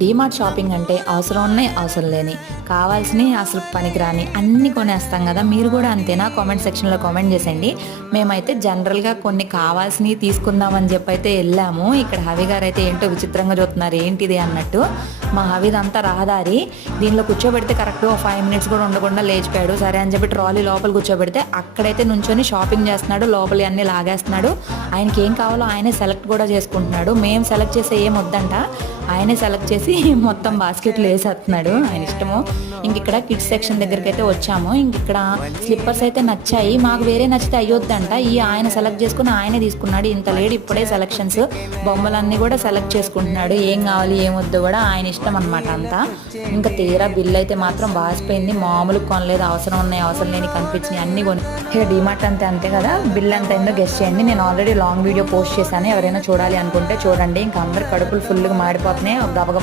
DMart shopping అంటే అవసరం ఉన్నాయి, అవసరం లేని, కావాల్సినవి అసలు పనికిరాని అన్నీ కొనేస్తాం కదా. మీరు కూడా అంతేనా? కామెంట్ సెక్షన్లో కామెంట్ చేసేయండి. మేమైతే జనరల్గా కొన్ని కావాల్సినవి తీసుకుందామని చెప్పి అయితే వెళ్ళాము. ఇక్కడ హవి గారు అయితే ఏంటో విచిత్రంగా చూస్తున్నారు, ఏంటిది అన్నట్టు. మా హవిదంతా రహదారి, దీనిలో కూర్చోబెడితే కరెక్ట్ 5 మినిట్స్ కూడా ఉండకుండా లేచిపోయాడు. సరే అని చెప్పి ట్రాలీ లోపల కూర్చోబెడితే అక్కడైతే నుంచొని షాపింగ్ చేస్తున్నాడు, లోపలి అన్నీ లాగేస్తున్నాడు. ఆయనకి ఏం కావాలో ఆయనే సెలెక్ట్ కూడా చేసుకుంటున్నాడు. మేము సెలెక్ట్ చేసే ఏం వద్దంట, ఆయనే సెలెక్ట్ చేసి మొత్తం బాస్కెట్లో వేసేస్తున్నాడు, ఆయన ఇష్టము. ఇంక ఇక్కడ కిడ్స్ సెక్షన్ దగ్గరికి అయితే వచ్చాము. ఇంక ఇక్కడ స్లిప్పర్స్ అయితే నచ్చాయి, మాకు వేరే నచ్చితే అయ్యొద్దంట. ఆయన సెలెక్ట్ చేసుకుని ఆయనే తీసుకున్నాడు. ఇంత లేడు ఇప్పుడే సెలక్షన్స్, బొమ్మలన్నీ కూడా సెలెక్ట్ చేసుకుంటున్నాడు. ఏం కావాలి ఏమొద్దు కూడా ఆయన ఇష్టం అనమాట అంతా. ఇంకా తీరా బిల్ అయితే మాత్రం వాసిపోయింది, మామూలు కొనలేదు. అవసరం ఉన్నాయి, అవసరం లేని కనిపించినాయి అన్నీ కొని. ఇక డీమార్ట్ అంతే అంతే కదా. బిల్ ఎంత అయిందో గెస్ట్ చేయండి. నేను ఆల్రెడీ లాంగ్ వీడియో పోస్ట్ చేశాను, ఎవరైనా చూడాలి అనుకుంటే చూడండి. ఇంకా అందరు కడుపులు ఫుల్గా మాడిపోతున్నాయి, గబగబా